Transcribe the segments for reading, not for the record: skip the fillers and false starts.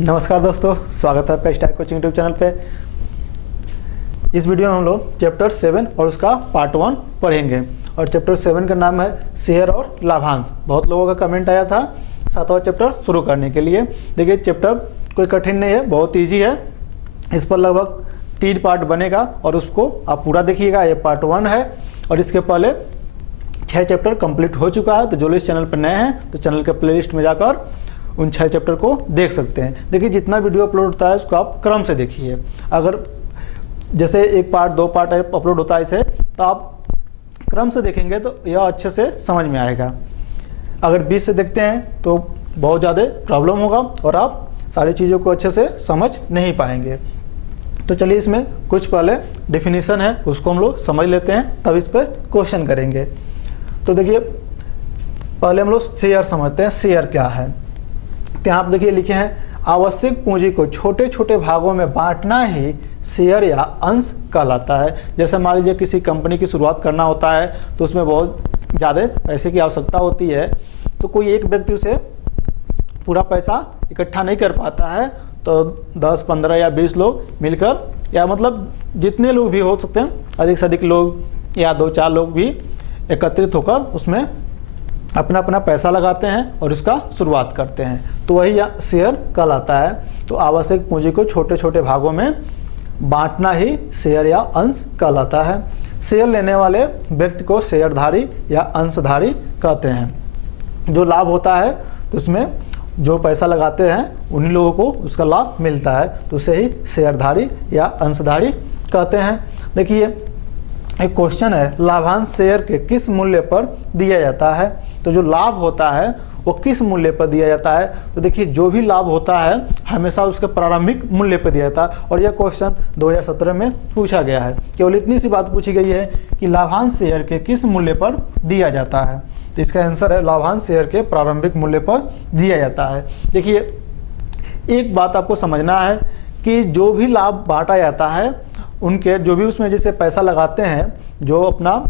नमस्कार दोस्तों, स्वागत है आपका स्टार कोचिंग यूट्यूब चैनल पे। इस वीडियो में हम लोग चैप्टर 7 और उसका पार्ट 1 पढ़ेंगे। और चैप्टर 7 का नाम है शेयर और लाभांश। बहुत लोगों का कमेंट आया था 7वां चैप्टर शुरू करने के लिए। देखिए, चैप्टर कोई कठिन नहीं है, बहुत ईजी है। इस पर लगभग 3 पार्ट बनेगा और उसको आप पूरा देखिएगा। ये पार्ट 1 है और इसके पहले 6 चैप्टर कंप्लीट हो चुका है। तो जो लोग इस चैनल पर नए हैं तो चैनल के प्लेलिस्ट में जाकर उन 6 चैप्टर को देख सकते हैं। देखिए, जितना वीडियो अपलोड होता है उसको आप क्रम से देखिए। अगर जैसे 1 पार्ट 2 पार्ट अपलोड होता है इसे, तो आप क्रम से देखेंगे तो यह अच्छे से समझ में आएगा। अगर बीच से देखते हैं तो बहुत ज़्यादा प्रॉब्लम होगा और आप सारी चीज़ों को अच्छे से समझ नहीं पाएंगे। तो चलिए, इसमें कुछ पहले डेफिनेशन है उसको हम लोग समझ लेते हैं, तब इस पर क्वेश्चन करेंगे। तो देखिए, पहले हम लोग शेयर समझते हैं। शेयर क्या है? तो यहाँ आप देखिए लिखे हैं, आवश्यक पूंजी को छोटे छोटे भागों में बांटना ही शेयर या अंश कहलाता है। जैसे मान लीजिए किसी कंपनी की शुरुआत करना होता है तो उसमें बहुत ज़्यादा पैसे की आवश्यकता होती है। तो कोई एक व्यक्ति उसे पूरा पैसा इकट्ठा नहीं कर पाता है, तो 10, 15 या 20 लोग मिलकर, या मतलब जितने लोग भी हो सकते हैं, अधिक से अधिक लोग या 2-4 लोग भी एकत्रित होकर उसमें अपना अपना पैसा लगाते हैं और उसका शुरुआत करते हैं। तो वही शेयर कहलाता है। तो आवश्यक पूंजी को छोटे छोटे भागों में बांटना ही शेयर या अंश कहलाता है। शेयर लेने वाले व्यक्ति को शेयरधारी या अंशधारी कहते हैं। जो लाभ होता है तो उसमें जो पैसा लगाते हैं उन्हीं लोगों को उसका लाभ मिलता है, तो उसे ही शेयरधारी या अंशधारी कहते हैं। देखिए, एक क्वेश्चन है, लाभांश शेयर के किस मूल्य पर दिया जाता है? तो जो लाभ होता है वो किस मूल्य पर दिया जाता है? तो देखिए, जो भी लाभ होता है हमेशा उसके प्रारंभिक मूल्य पर दिया जाता है। और यह क्वेश्चन 2017 में पूछा गया है। केवल इतनी सी बात पूछी गई है कि लाभांश शेयर के किस मूल्य पर दिया जाता है। तो इसका आंसर है, लाभांश शेयर के प्रारंभिक मूल्य पर दिया जाता है। देखिए, एक बात आपको समझना है कि जो भी लाभ बांटा जाता है, उनके जो भी उसमें जैसे पैसा लगाते हैं, जो अपना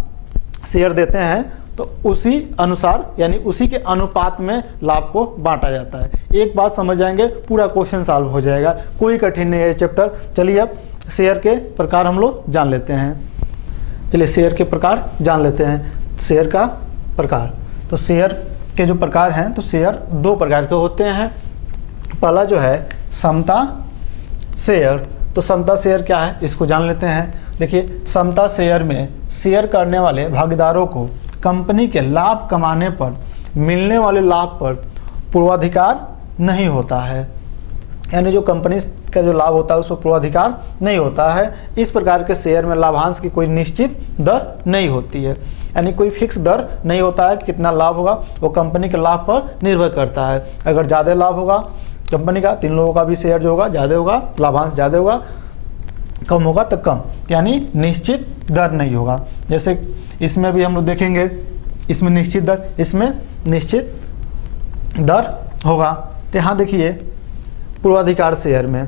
शेयर देते हैं, तो उसी अनुसार यानी उसी के अनुपात में लाभ को बांटा जाता है। एक बात समझ जाएंगे, पूरा क्वेश्चन सॉल्व हो जाएगा। कोई कठिन नहीं है चैप्टर। चलिए, अब शेयर के प्रकार हम लोग जान लेते हैं। चलिए, शेयर के प्रकार जान लेते हैं। शेयर का प्रकार, तो शेयर के जो प्रकार हैं, तो शेयर 2 प्रकार के होते हैं। पहला जो है समता शेयर। तो समता शेयर क्या है, इसको जान लेते हैं। देखिए, समता शेयर में शेयर करने वाले भागीदारों को कंपनी के लाभ कमाने पर मिलने वाले लाभ पर पूर्वाधिकार नहीं होता है। यानी जो कंपनी का जो लाभ होता है उस पर पूर्वाधिकार नहीं होता है। इस प्रकार के शेयर में लाभांश की कोई निश्चित दर नहीं होती है। यानी कोई फिक्स दर नहीं होता है कि कितना लाभ होगा, वो कंपनी के लाभ पर निर्भर करता है। अगर ज़्यादा लाभ होगा कंपनी का, 3 लोगों का भी शेयर जो होगा ज़्यादा होगा, लाभांश ज़्यादा होगा, कम होगा तो कम, यानी निश्चित दर नहीं होगा। जैसे इसमें भी हम लोग देखेंगे, इसमें निश्चित दर, इसमें निश्चित दर होगा। तो यहाँ देखिए, पूर्वाधिकार शेयर में,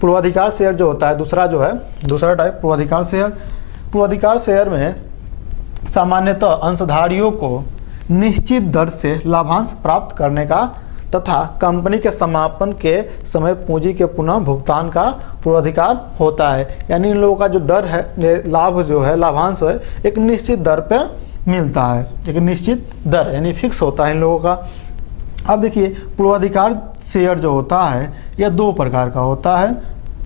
पूर्वाधिकार शेयर जो होता है, दूसरा टाइप पूर्वाधिकार शेयर। पूर्वाधिकार शेयर में सामान्यतः अंशधारियों को निश्चित दर से लाभांश प्राप्त करने का तथा कंपनी के समापन के समय पूंजी के पुनः भुगतान का पूर्वाधिकार होता है। यानी इन लोगों का जो दर है, लाभ जो है, लाभांश है, एक निश्चित दर पर मिलता है। एक निश्चित दर यानी फिक्स होता है इन लोगों का। अब देखिए, पूर्वाधिकार शेयर जो होता है यह 2 प्रकार का होता है।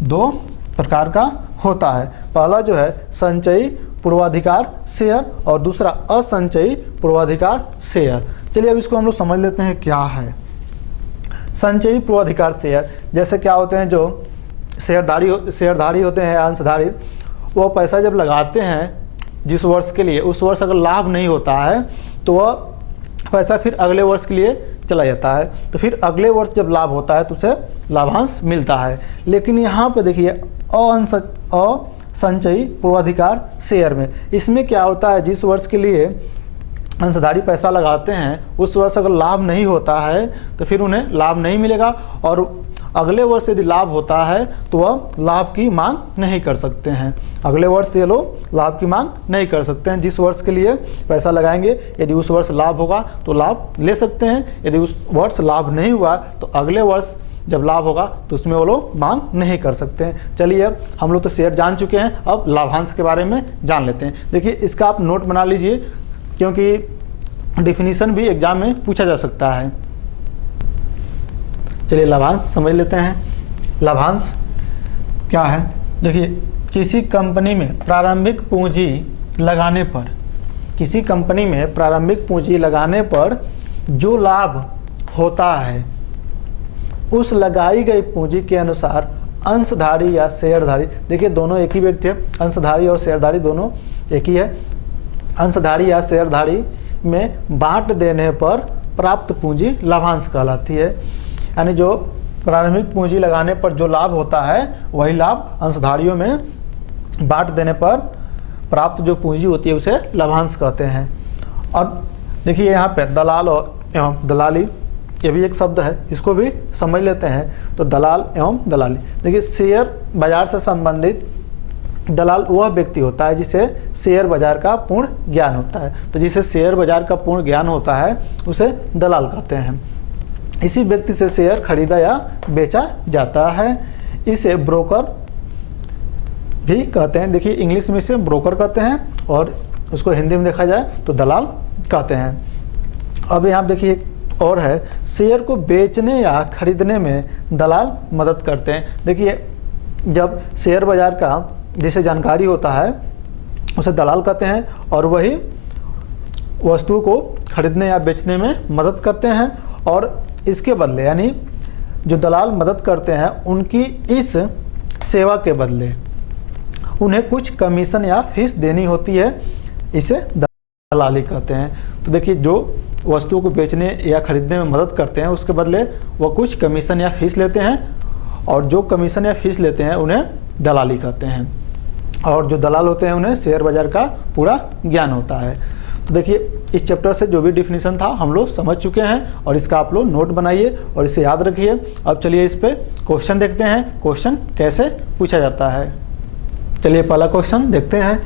2 प्रकार का होता है। पहला जो है संचयी पूर्वाधिकार शेयर और दूसरा असंचयी पूर्वाधिकार शेयर। चलिए, अब इसको हम लोग समझ लेते हैं क्या है संचयी पूर्वाधिकार शेयर। जैसे क्या होते हैं, जो शेयरधारी होते हैं, अंशधारी, वो पैसा जब लगाते हैं जिस वर्ष के लिए, उस वर्ष अगर लाभ नहीं होता है तो वह पैसा फिर अगले वर्ष के लिए चला जाता है। तो फिर अगले वर्ष जब लाभ होता है तो उसे लाभांश मिलता है। लेकिन यहाँ पे देखिए, असंचयी पूर्वाधिकार शेयर में इसमें क्या होता है, जिस वर्ष के लिए अंशधारी पैसा लगाते हैं उस वर्ष अगर लाभ नहीं होता है तो फिर उन्हें लाभ नहीं मिलेगा, और अगले वर्ष यदि लाभ होता है तो वह लाभ की मांग नहीं कर सकते हैं। अगले वर्ष ये लोग लाभ की मांग नहीं कर सकते हैं। जिस वर्ष के लिए पैसा लगाएंगे, यदि उस वर्ष लाभ होगा तो लाभ ले सकते हैं, यदि उस वर्ष लाभ नहीं हुआ तो अगले वर्ष जब लाभ होगा तो उसमें वो लोग मांग नहीं कर सकते हैं। चलिए अब हम लोग तो शेयर जान चुके हैं, अब लाभांश के बारे में जान लेते हैं। देखिए इसका आप नोट बना लीजिए, क्योंकि डिफिनीशन भी एग्जाम में पूछा जा सकता है। चलिए लाभांश समझ लेते हैं। लाभांश क्या है? देखिए किसी कंपनी में प्रारंभिक पूंजी लगाने पर, किसी कंपनी में प्रारंभिक पूंजी लगाने पर जो लाभ होता है उस लगाई गई पूंजी के अनुसार अंशधारी या शेयरधारी, देखिए दोनों एक ही व्यक्ति है, अंशधारी और शेयरधारी दोनों एक ही है, अंशधारी या शेयरधारी में बांट देने पर प्राप्त पूंजी लाभांश कहलाती है। यानी जो प्रारंभिक पूंजी लगाने पर जो लाभ होता है वही लाभ अंशधारियों में बांट देने पर प्राप्त जो पूंजी होती है उसे लाभांश कहते हैं। और देखिए यहाँ पे दलाल और एवं दलाली, ये भी एक शब्द है, इसको भी समझ लेते हैं। तो दलाल एवं दलाली, देखिए शेयर बाजार से संबंधित दलाल वह व्यक्ति होता है जिसे शेयर बाजार का पूर्ण ज्ञान होता है। तो जिसे शेयर बाजार का पूर्ण ज्ञान होता है उसे दलाल कहते हैं। इसी व्यक्ति से शेयर खरीदा या बेचा जाता है, इसे ब्रोकर भी कहते हैं। देखिए इंग्लिश में इसे ब्रोकर कहते हैं और उसको हिंदी में देखा जाए तो दलाल कहते हैं। अब यहाँ देखिए एक और है, शेयर को बेचने या खरीदने में दलाल मदद करते हैं। देखिए जब शेयर बाजार का जिसे जानकारी होता है उसे दलाल कहते हैं और वही वस्तु को खरीदने या बेचने में मदद करते हैं। और इसके बदले यानी जो दलाल मदद करते हैं उनकी इस सेवा के बदले उन्हें कुछ कमीशन या फीस देनी होती है, इसे दलाली कहते हैं। तो देखिए जो वस्तुओं को बेचने या खरीदने में मदद करते हैं उसके बदले वो कुछ कमीशन या फीस लेते हैं और जो कमीशन या फीस लेते हैं उन्हें दलाली कहते हैं। और जो दलाल होते हैं उन्हें शेयर बाजार का पूरा ज्ञान होता है। तो देखिए इस चैप्टर से जो भी डिफिनीशन था हम लोग समझ चुके हैं और इसका आप लोग नोट बनाइए और इसे याद रखिए। अब चलिए इस पे क्वेश्चन देखते हैं, क्वेश्चन कैसे पूछा जाता है। चलिए पहला क्वेश्चन देखते हैं।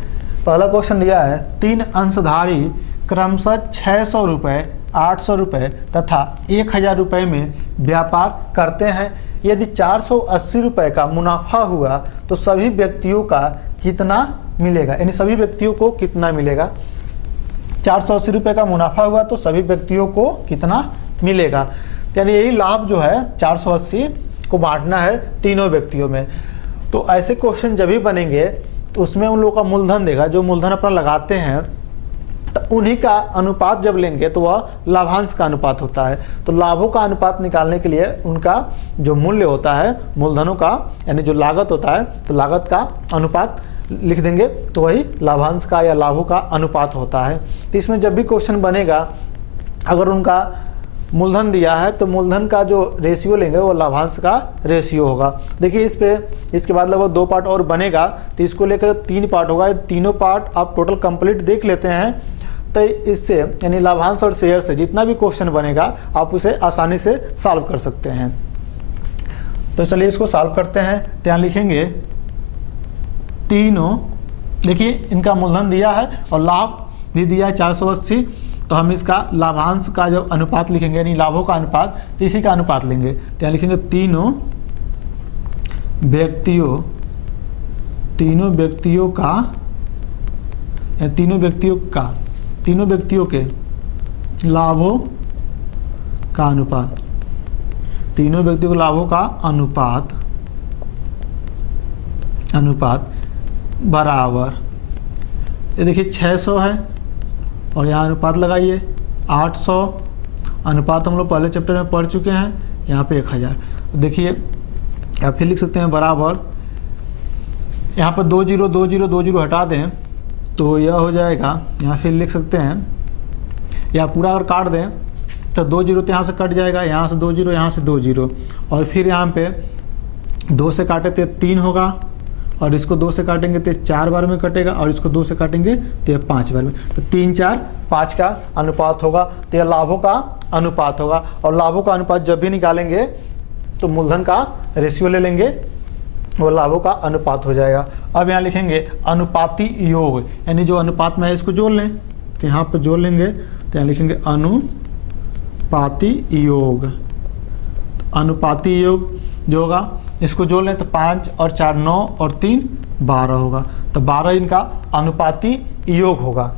पहला क्वेश्चन दिया है, 3 अंशधारी क्रमशः 600 रुपये, 800 रुपये तथा 1000 रुपये में व्यापार करते हैं। यदि 480 रुपये का मुनाफा हुआ तो सभी व्यक्तियों का कितना मिलेगा, यानी सभी व्यक्तियों को कितना मिलेगा। 480 रुपये का मुनाफा हुआ तो सभी व्यक्तियों को कितना मिलेगा, यानी यही लाभ जो है 480 को बांटना है तीनों व्यक्तियों में। तो ऐसे क्वेश्चन जब भी बनेंगे तो उसमें उन लोगों का मूलधन देगा, जो मूलधन अपना लगाते हैं तो उन्हीं का अनुपात जब लेंगे तो वह लाभांश का अनुपात होता है। तो लाभों का अनुपात निकालने के लिए उनका जो मूल्य होता है मूलधनों का, यानी जो लागत होता है तो लागत का अनुपात लिख देंगे तो वही लाभांश का या लाभों का अनुपात होता है। तो इसमें जब भी क्वेश्चन बनेगा अगर उनका मूलधन दिया है तो मूलधन का जो रेशियो लेंगे वो लाभांश का रेशियो होगा। देखिए इस पे इसके बाद लगभग 2 पार्ट और बनेगा तो इसको लेकर 3 पार्ट होगा। तीनों पार्ट आप टोटल कंप्लीट देख लेते हैं तो इससे यानी लाभांश और शेयर से जितना भी क्वेश्चन बनेगा आप उसे आसानी से सॉल्व कर सकते हैं। तो चलिए इसको सॉल्व करते हैं। तो यहाँ लिखेंगे तीनों, देखिए इनका मूलधन दिया है और लाभ भी दिया है 480, तो हम इसका लाभांश का जब अनुपात लिखेंगे यानी लाभों का अनुपात तो इसी का अनुपात लेंगे। तो यहाँ लिखेंगे तीनों व्यक्तियों के लाभों का अनुपात, तीनों व्यक्तियों के लाभों का अनुपात बराबर, ये देखिए 600 है और यहाँ अनुपात लगाइए 800, अनुपात हम लोग पहले चैप्टर में पढ़ चुके हैं, यहाँ पे 1000। देखिए या फिर लिख सकते हैं बराबर, यहाँ पर 2 0 हटा दें तो यह हो जाएगा, यहाँ फिर लिख सकते हैं या पूरा अगर काट दें तो 2 0 तो यहाँ से कट जाएगा, यहाँ से 2 0, यहाँ से 2 0 और फिर यहाँ पे 2 से काटे तो 3 होगा और इसको 2 से काटेंगे तो 4 बार में कटेगा और इसको 2 से काटेंगे तो 5 बार में, तो 3 4 5 का अनुपात होगा। तो यह लाभों का अनुपात होगा और लाभों का अनुपात जब भी निकालेंगे तो मूलधन का रेशियो ले लेंगे, वो लाभों का अनुपात हो जाएगा। अब यहाँ लिखेंगे अनुपाती योग, यानी जो अनुपात में है इसको जोड़ लें, तो यहाँ पर जोड़ लेंगे तो यहाँ लिखेंगे अनुपाती योग। अनुपाती योग जो होगा इसको जोड़ लें तो 5 और 4 9 और 3 12 होगा। तो 12 इनका अनुपाती योग होगा।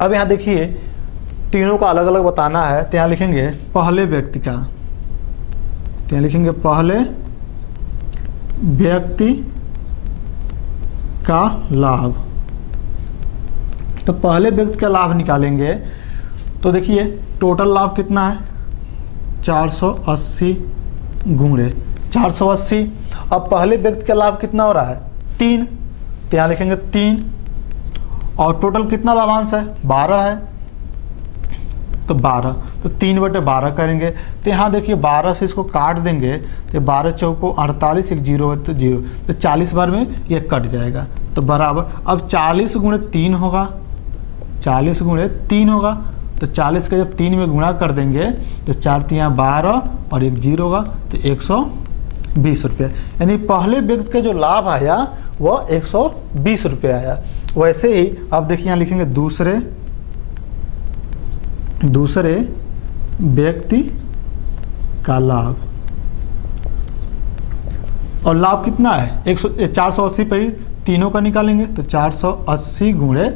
अब यहाँ देखिए तीनों का अलग अलग बताना है, तो यहाँ लिखेंगे पहले व्यक्ति का, तो यहाँ लिखेंगे पहले व्यक्ति का लाभ। तो पहले व्यक्ति का लाभ निकालेंगे तो देखिए टोटल लाभ कितना है 480 गुणे 480। अब पहले व्यक्ति का लाभ कितना हो रहा है 3, तो यहाँ लिखेंगे 3 और टोटल कितना लाभांश है 12 है तो 12, तो 3/12 करेंगे। तो यहाँ देखिए 12 से इसको काट देंगे तो 12 चौको 48 एक 0 है तो 0, तो 40 बार में ये कट जाएगा तो बराबर। अब 40 गुणे 3 होगा, 40 गुणे 3 होगा, तो 40 का जब 3 में गुणा कर देंगे तो 4 3 12 और एक 0 होगा तो 120 रुपये। यानी पहले व्यक्ति का जो लाभ आया वह 120 रुपये आया। वैसे ही अब देखिए यहाँ लिखेंगे दूसरे व्यक्ति का लाभ, और लाभ कितना है 480 पे ही तीनों का निकालेंगे तो 480 गुणे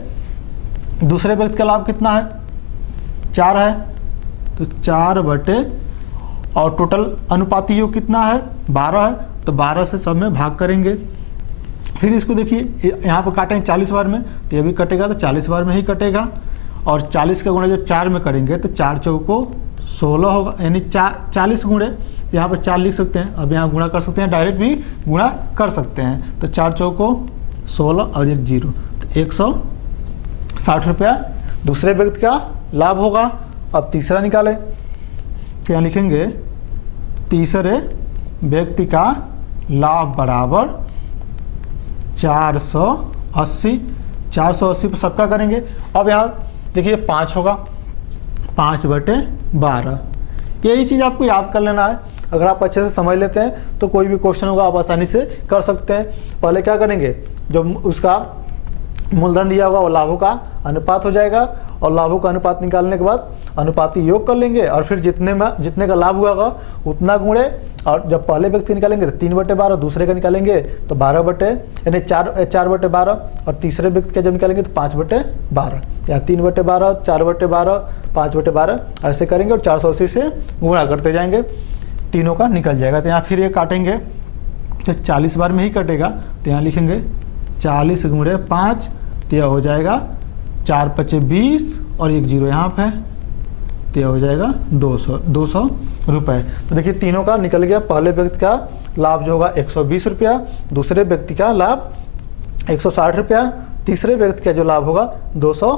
दूसरे व्यक्ति का लाभ कितना है 4 है तो 4 और टोटल अनुपाती योग कितना है 12 है तो 12 से सब में भाग करेंगे। फिर इसको देखिए यहाँ पर काटेंगे 40 बार में तो ये भी कटेगा तो 40 बार में ही कटेगा, और 40 का गुणा जब 4 में करेंगे तो 4 चौको 16 होगा, यानी 40 गुणे यहाँ पर 4 लिख सकते हैं। अब यहाँ गुणा कर सकते हैं, डायरेक्ट भी गुणा कर सकते हैं, तो 4 चौको 16 और एक 0 तो 160 रुपया दूसरे व्यक्ति का लाभ होगा। अब तीसरा निकालें तो यहाँ लिखेंगे तीसरे व्यक्ति का लाभ बराबर 480 पर सबका करेंगे। अब यहाँ देखिए 5 होगा 5/12, यही चीज़ आपको याद कर लेना है। अगर आप अच्छे से समझ लेते हैं तो कोई भी क्वेश्चन होगा आप आसानी से कर सकते हैं। पहले क्या करेंगे, जो उसका मूलधन दिया होगा वो लाभों का अनुपात हो जाएगा, और लाभों का अनुपात निकालने के बाद अनुपाती योग कर लेंगे, और फिर जितने का लाभ हुआ होगा उतना गुणे, और जब पहले व्यक्ति का निकालेंगे तो 3/12, दूसरे का निकालेंगे तो 12 यानी 4/12, और तीसरे व्यक्ति का जब निकालेंगे तो 5/12, या 3/12 4/12 5/12 ऐसे करेंगे, और 480 से गुणा करते जाएंगे, तीनों का निकल जाएगा। तो यहाँ फिर ये काटेंगे तो 40 बार में ही कटेगा, तो यहाँ लिखेंगे 40 गुणे 5 तो यह हो जाएगा 4 5 20 और एक 0 यहाँ पे, तो यह हो जाएगा 200 रुपये। तो देखिए तीनों का निकल गया। पहले व्यक्ति का लाभ जो होगा 120 रुपया, दूसरे व्यक्ति का लाभ 160 रुपया, तीसरे व्यक्ति का जो लाभ होगा 200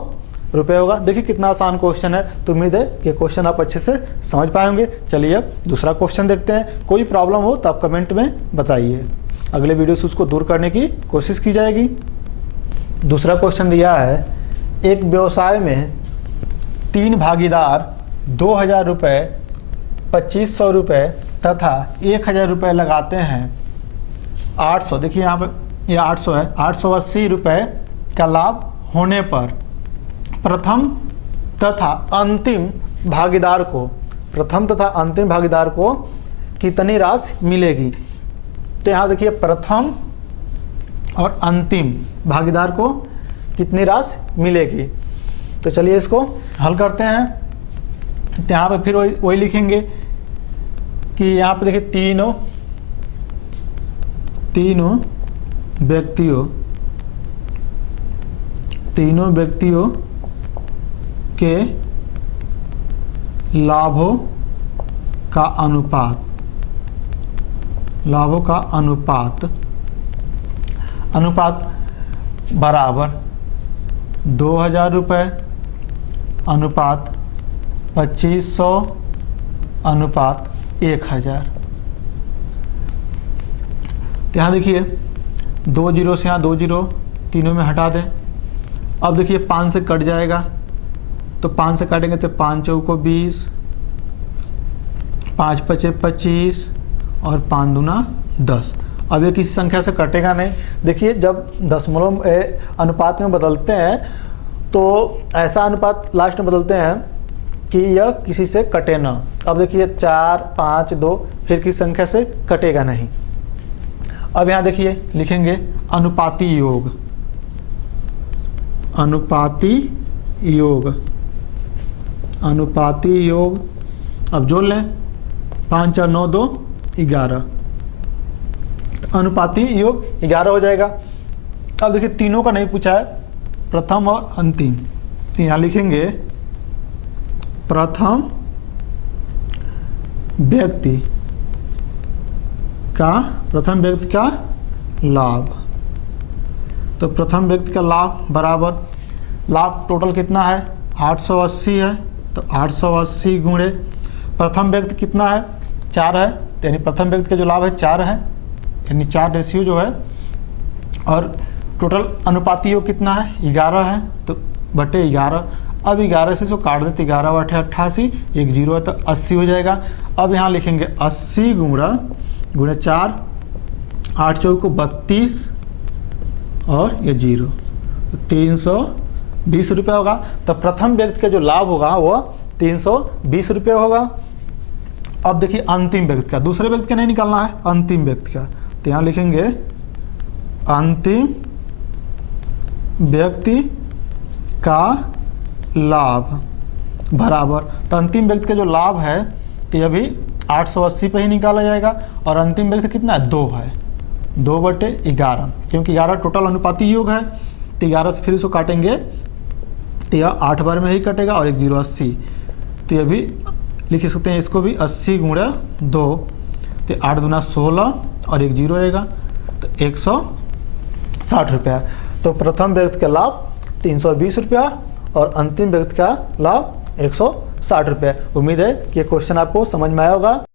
रुपये होगा। देखिए कितना आसान क्वेश्चन है, तो उम्मीद है कि क्वेश्चन आप अच्छे से समझ पाएंगे। चलिए अब दूसरा क्वेश्चन देखते हैं। कोई प्रॉब्लम हो तो आप कमेंट में बताइए, अगले वीडियो से उसको दूर करने की कोशिश की जाएगी। दूसरा क्वेश्चन दिया है, एक व्यवसाय में 3 भागीदार 2000 रुपये 2500 रुपये तथा 1000 रुपये लगाते हैं। 800, देखिए यहाँ पर ये 800 है, 880 रुपये का लाभ होने पर प्रथम तथा अंतिम भागीदार को कितनी राशि मिलेगी। तो यहाँ देखिए प्रथम और अंतिम भागीदार को कितनी राशि मिलेगी। तो चलिए इसको हल करते हैं। तो यहाँ पे फिर वही लिखेंगे कि यहाँ पे देखिए तीनों व्यक्तियों के लाभों का अनुपात बराबर 2000 रुपये अनुपात 2500 अनुपात 1000। यहाँ देखिए 2 0 से यहाँ 2 0 तीनों में हटा दें। अब देखिए 5 से कट जाएगा, तो 5 से काटेंगे तो 5 चौको 20, 5 5 25 और 5 दूना 10। अब ये किसी संख्या से कटेगा नहीं। देखिए जब दशमलव अनुपात में बदलते हैं तो ऐसा अनुपात लास्ट में बदलते हैं कि यह किसी से कटे ना। अब देखिए 4, 5, 2 फिर किस संख्या से कटेगा नहीं। अब यहाँ देखिए लिखेंगे अनुपाती योग, अनुपाती योग, अनुपाती योग। अब जोड़ लें 5, 4, 9, 2, 11। अनुपाती योग 11 हो जाएगा। अब देखिए तीनों का नहीं पूछा है, प्रथम और अंतिम। तो यहाँ लिखेंगे प्रथम व्यक्ति का लाभ। तो प्रथम व्यक्ति का लाभ बराबर, लाभ टोटल कितना है 880 है, तो 880 गुणे प्रथम व्यक्ति कितना है 4 है, तो यानी प्रथम व्यक्ति का जो लाभ है 4 है, यानी 4 रेशियो जो है। और टोटल अनुपाती योग कितना है 11 है, तो बटे 11। अब 11 से इसको काट देते, 11 बटे 88, एक जीरो है तो 80 हो जाएगा। अब यहाँ लिखेंगे 80 गुणे 4, 8 चौक को 32 और ये जीरो, तो 320 रुपये होगा। तो प्रथम व्यक्ति का जो लाभ होगा वह 320 रुपये होगा। अब देखिए अंतिम व्यक्ति का, दूसरे व्यक्ति का नहीं निकालना है, अंतिम व्यक्ति का। तो यहाँ लिखेंगे अंतिम व्यक्ति का लाभ बराबर, तो अंतिम व्यक्ति का जो लाभ है तो यह भी 880 पे ही निकाला जाएगा। और अंतिम व्यक्ति कितना है 2 है, 2 बटे 11, क्योंकि 11 टोटल अनुपाती योग है। तो 11 से फिर इसको काटेंगे तो यह 8 बार में ही कटेगा और एक जीरो 80। तो यह भी लिख सकते हैं, इसको भी 80 गुणे 2, तो 8 दूना 16 और एक जीरो रहेगा, तो 160 रुपया। तो प्रथम व्यक्ति का लाभ 320 रुपया और अंतिम व्यक्ति का लाभ 160 रुपये। उम्मीद है कि ये क्वेश्चन आपको समझ में आया होगा।